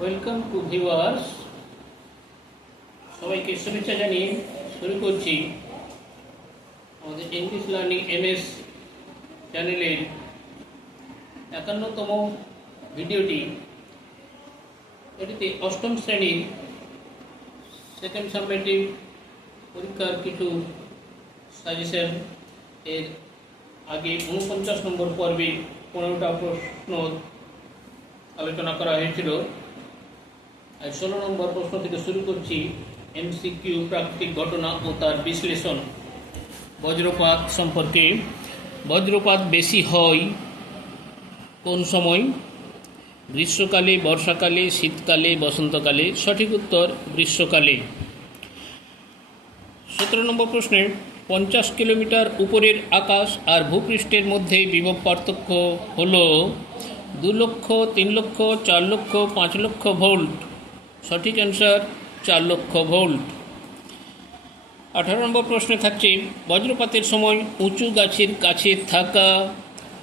Welcome to viewers, সবাইকে শুভেচ্ছা জানিয়ে শুরু করছি আমাদের ইংলিশ লার্নিং এমএস চ্যানেলের ৫১তম ভিডিওটি। এটিতে অষ্টম শ্রেণীর সেকেন্ড সাবমেটিভ পরীক্ষার কিছু সাজেশন। এর আগে ৪৯ নম্বর পর্বে ১৫টা প্রশ্ন আলোচনা করা হয়েছিল। আর ১৬ নম্বর প্রশ্ন থেকে শুরু করছি। এমসিকিউ, প্রাকৃতিক ঘটনা ও তার বিশ্লেষণ। বজ্রপাত সম্পর্কে। বজ্রপাত বেশি হয় কোন সময়? গ্রীষ্মকালে, বর্ষাকালে, শীতকালে, বসন্তকালে? সঠিক উত্তর গ্রীষ্মকালে। ১৭ নম্বর প্রশ্নে ৫০ কিলোমিটার উপরের আকাশ আর ভূপৃষ্ঠের মধ্যে বিভব পার্থক্য হল ২ লক্ষ, ৩ লক্ষ, ৪ লক্ষ, ৫ লক্ষ ভোল্ট। সঠিক অ্যান্সার ৪ লক্ষ ভোল্ট। ১৮ নম্বর প্রশ্নে থাকছে বজ্রপাতের সময় উঁচু গাছের কাছে থাকা,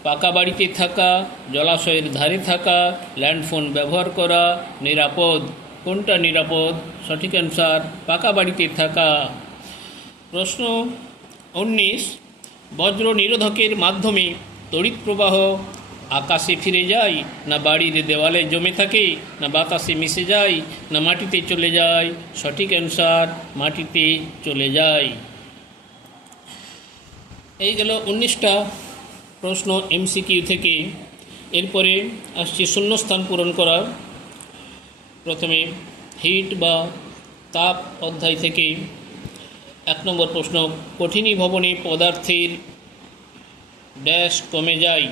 পাকা বাড়িতে থাকা, জলাশয়ের ধারে থাকা, ল্যান্ডফোন ব্যবহার করা নিরাপদ। কোনটা নিরাপদ? সঠিক অ্যান্সার পাকা বাড়িতে থাকা। প্রশ্ন ১৯, বজ্র নিরোধকের মাধ্যমে তড়িৎ প্রবাহ আকাশে ফিরে যায়, না বাড়ির দেওয়ালে জমে থাকে, না বাতাসে মিশে যায়, না মাটিতে চলে যায়? সঠিক অ্যান্সার মাটিতে চলে যায়। এই গেল ১৯টা প্রশ্ন এমসিকিউ থেকে। এরপরে আসছে শূন্যস্থান পূরণ করা। প্রথমে হিট বা তাপ অধ্যায় থেকে ১ নম্বর প্রশ্ন, কঠিনী ভবনে পদার্থের ড্যাশ কমে যায়।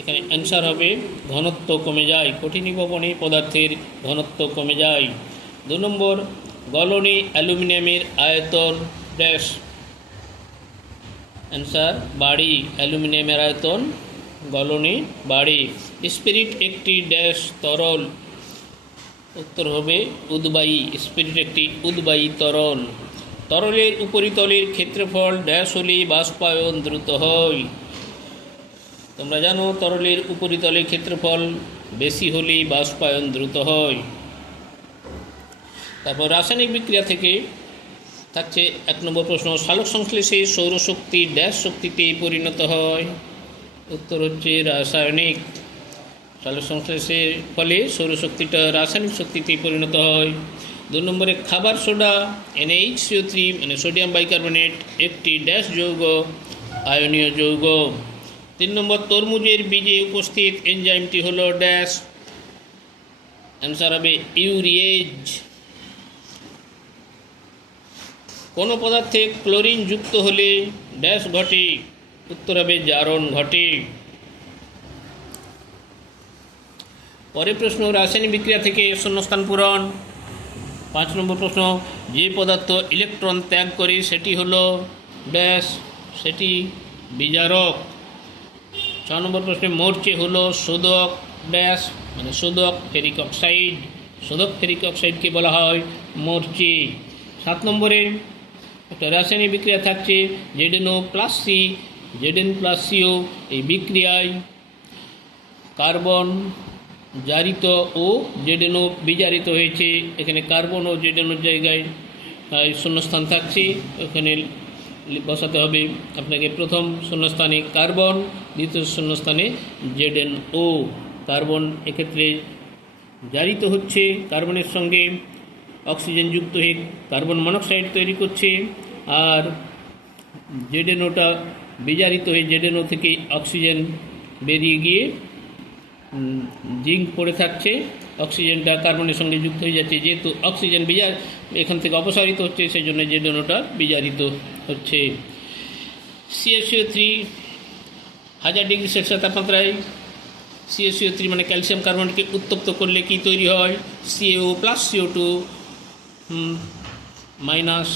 এখানে অ্যান্সার হবে ঘনত্ব কমে যায়। কঠিনী ভবনে পদার্থের ঘনত্ব কমে যায়। ২ নম্বর, গলনে অ্যালুমিনিয়ামের আয়তন ড্যাশ। অ্যান্সার বাড়ে। অ্যালুমিনিয়ামের আয়তন গলনে বাড়ে। স্পিরিট একটি ড্যাশ তরল। উত্তর হবে উদ্বায়ী। স্পিরিট একটি উদ্বায়ী তরল। তরলের উপরিতলের ক্ষেত্রফল ড্যাশ হলে বাষ্পায়ন দ্রুত হয়। তোমরা জানো তরলের উপরিতলের ক্ষেত্রফল বেশি হলে বাষ্পায়ন দ্রুত হয়। তারপর রাসায়নিক বিক্রিয়া থেকে থাকছে ১ নম্বর প্রশ্ন, সালোক সংশ্লেষে সৌরশক্তি ড্যাশ শক্তিতে পরিণত হয়। উত্তর হচ্ছে রাসায়নিক। সালোক সংশ্লেষের ফলে সৌরশক্তিটা রাসায়নিক শক্তিতে পরিণত হয়। ২ নম্বরে, খাবার সোডা NaHCO3 মানে সোডিয়াম বাইকার্বনেট একটি ড্যাশ যৌগ, আয়নীয় যৌগ। ৩ নম্বর, তরমুজের বীজে উপস্থিত এনজাইমটি হলো ড্যাশ। অ্যান্সার হবে ইউরিয়েজ। কোনো পদার্থে ক্লোরিন যুক্ত হলে ড্যাশ ঘটে। উত্তর হবে জারণ ঘটে। পরের প্রশ্ন রাসায়নিক বিক্রিয়া থেকে শূন্যস্থান পূরণ। ৫ নম্বর প্রশ্ন, যে পদার্থ ইলেকট্রন ত্যাগ করে সেটি হলো ড্যাশ, সেটি বিজারক। ৬ নম্বর প্রশ্নে মরচে হলো শোধক ড্যাশ মানে শোধক ফেরিক অক্সাইড। শোধক ফেরিক অক্সাইডকে বলা হয় মরচে। ৭ নম্বরে একটা রাসায়নিক বিক্রিয়া থাকছে ZnO plus C, Zn plus CO। এই বিক্রিয়ায় কার্বন জারিত ও ZnO বিজারিত হয়েছে। এখানে কার্বন ও ZnO জায়গায় শূন্যস্থান থাকছে, এখানে বসাতে হবে আপনাকে। প্রথম শূন্যস্থানে কার্বন, দ্বিতীয় শূন্যস্থানে ZnO। কার্বন এক্ষেত্রে জারিত হচ্ছে, কার্বনের সঙ্গে অক্সিজেন যুক্ত হয়ে কার্বন মনোক্সাইড তৈরি করছে, আর ZnOটা বিজারিত হয়ে ZnO থেকে অক্সিজেন বেরিয়ে গিয়ে জিঙ্ক পড়ে থাকছে। অক্সিজেনটা কার্বনের সঙ্গে যুক্ত হয়ে যাচ্ছে। যেহেতু অক্সিজেন এখান থেকে অপসারিত হচ্ছে, সেই জন্য ZnOটা বিজারিত হচ্ছে। CaCO3 1000 ডিগ্রি সেলসিয়াস তাপমাত্রায় CaCO3 মানে ক্যালসিয়াম কার্বনেটকে উত্তপ্ত করলে কি তৈরি হয়? CaO প্লাস CO2 মাইনাস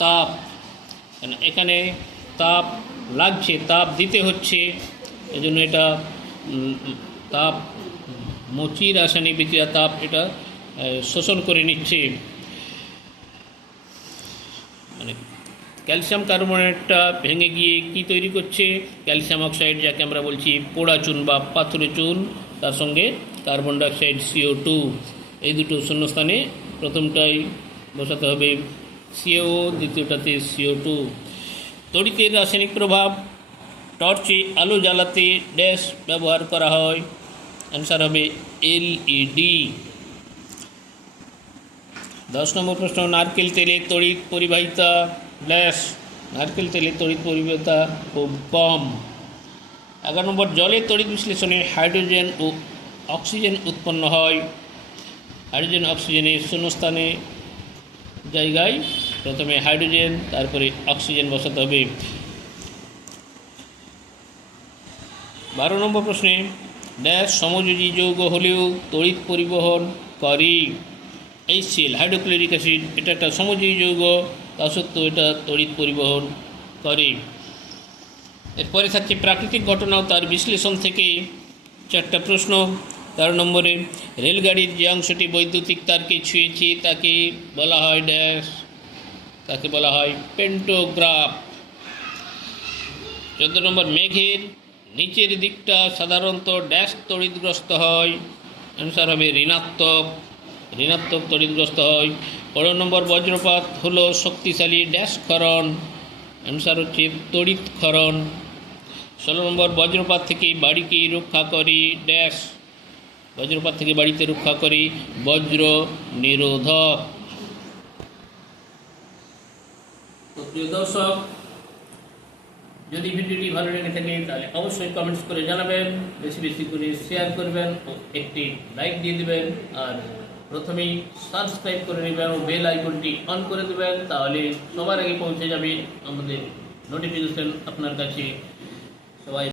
তাপ। এখানে তাপ লাগছে, তাপ দিতে হচ্ছে, এজন্য এটা তাপ মচি রাসায়নিক বিক্রিয়া তাপ এটা শোষণ করে নিচ্ছে। মানে ক্যালসিয়াম কার্বনেটটা ভেঙে গিয়ে কি তৈরি করছে? ক্যালসিয়াম অক্সাইড, যাকে আমরা বলছি পোড়া চুন বা পাথুরে চুন, তার সঙ্গে কার্বন ডাইঅক্সাইড CO2। এই দুটো শূন্যস্থানে প্রথমটাই বসাতে হবে CO, দ্বিতীয়টাতে CO2। তড়িতের রাসায়নিক প্রভাব, টর্চে আলো জ্বালাতে ড্যাশ ব্যবহার করা হয়, অ্যান্সার হবে LED। 10 নম্বর প্রশ্ন, নারকেল তেলে তড়িৎ পরিবাহিতা ড্যাশ, নারকেল তেলে তড়িৎ পরিবাহিতা খুব কম। 11 নম্বর, জলের তড়িৎ বিশ্লেষণে হাইড্রোজেন ও অক্সিজেন উৎপন্ন হয়, হাইড্রোজেন অক্সিজেনের শূন্যস্থানে জায়গায় প্রথমে হাইড্রোজেন তারপরে অক্সিজেন বসাতে হবে। 12 নম্বর প্রশ্নে, ড্যাশ সমযোজী যৌগ হলেও তড়িৎ পরিবহন করে, HCl হাইড্রোক্লোরিক অ্যাসিড, এটা একটা সমযোজী যৌগ, তা সত্ত্বেও এটা তড়িৎ পরিবহন করে। এরপরে থাকছে প্রাকৃতিক ঘটনা ও তার বিশ্লেষণ থেকে 4টা প্রশ্ন। 13 নম্বরে, রেলগাড়ির যে অংশটি বৈদ্যুতিক তারকে ছুঁয়েছে তাকে বলা হয় ড্যাশ, তাকে বলা হয় পেন্টোগ্রাফ। 14 নম্বর, মেঘের নিচের দিকটা সাধারণত ড্যাশ তড়িৎগ্রস্ত হয়, অ্যান্সার হবে ঋণাত্মক, ঋণাত্মক তড়িৎগ্রস্ত হয়। 15 নম্বর, বজ্রপাত হলো শক্তিশালী ড্যাশ ক্ষরণ, অ্যান্সার হচ্ছে তড়িৎ ক্ষরণ। 16 নম্বর, বজ্রপাত থেকে বাড়িকে রক্ষা করে ড্যাশ, বজ্রপাত থেকে বাড়িতে রক্ষা করে বজ্র নিরোধক। তো প্রিয় দর্শক, যদি ভিডিওটি ভালো লেগে থাকে তাহলে অবশ্যই কমেন্টস করে জানাবেন, বেশি বেশি করে শেয়ার করবেন ও একটি লাইক দিয়ে দেবেন, আর প্রথমেই সাবস্ক্রাইব করে নেবেন ও বেল আইকনটি অন করে দেবেন, তাহলে সবার আগে পৌঁছে যাবে আমাদের নোটিফিকেশন আপনার কাছে। সবাই